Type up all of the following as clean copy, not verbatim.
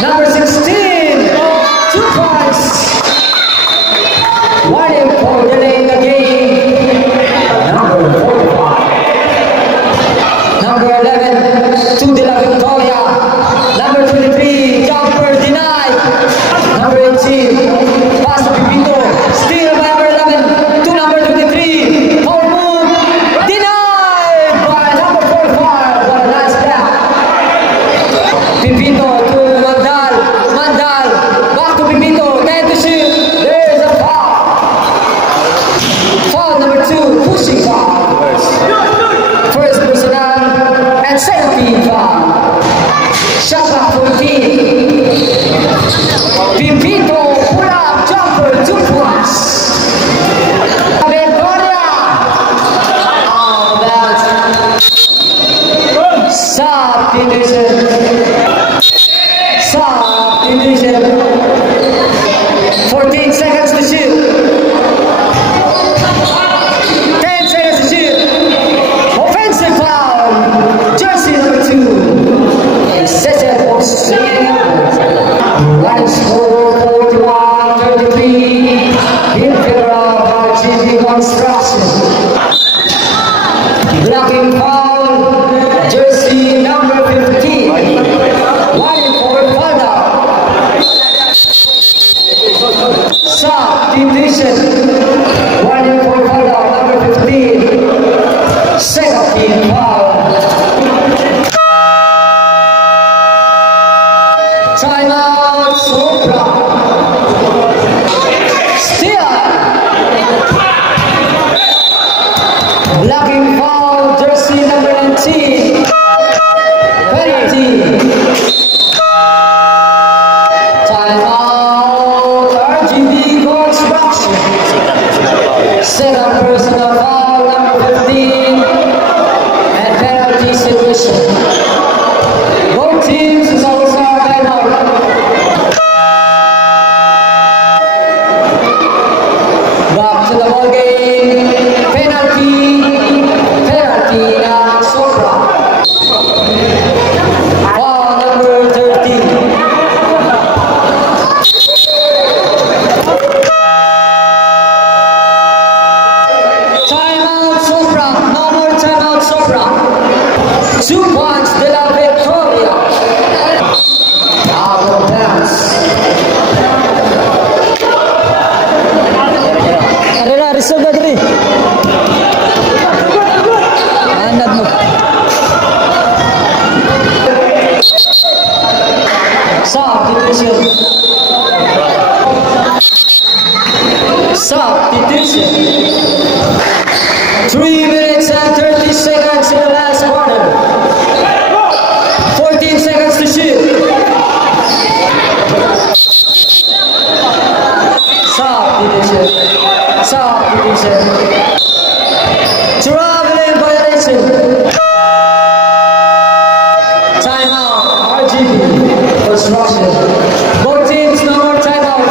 Number 16, 2 points. Warning for delaying the game. Number 45. Number 11, to De La Victoria. Number 23, jumper denied. Number 18, pass to Pipito. Still by number 11, to number 23. Foul move, denied by number 45. What a nice block. Pipito to Mandal. Mandal, back to Pipito. 10 to shoot. There's a foul. Foul number 2, pushing foul. First personal and second foul. Shot clock 14. Pipito pull up jumper 2 points. Victoria. Oh, that's subdivision. Subdivision. 14 seconds to shoot. 10 seconds to shoot. Offensive foul. Jersey number 2. Excessive Australia. Running score 41-33. In favor of RGB Construction. Blocking foul. Jersey number 15. Running for Falda. Subdivision. Running for Falda number 15. Second team foul. Timeout, Sopra. Still. Blocking foul, jersey number 19. Penalty. Timeout, RGB Construction. Second personal foul, number 15. And penalty situation. Both teams is also timeout. Back to the ball game. Penalty na Sopra. Foul number 13. Timeout Sopra. No more timeout Sopra. 2 points De La Victoria. Out of bounds. Adela, reserve na dali. Anad mo. Substitution. Substitution. 3 minutes and 30 seconds in the last quarter. 14 seconds to shoot. Substitution. Substitution. Traveling violation. Timeout. RGB Construction. Both teams no more timeout.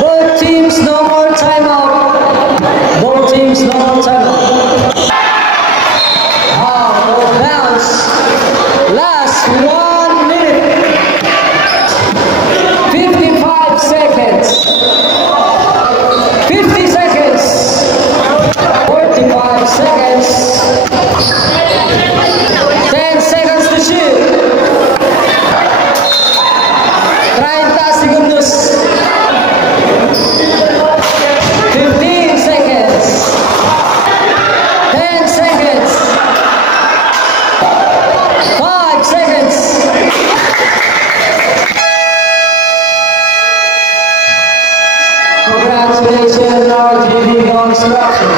Both teams no more timeout. Both teams no more timeout. Out of bounds. Last 1 minute. 55 seconds. 50 seconds. 45 seconds. 10 seconds to shoot. 30 segundos. 15 seconds. 10 seconds. 5 seconds. Congratulations, RGB Construction.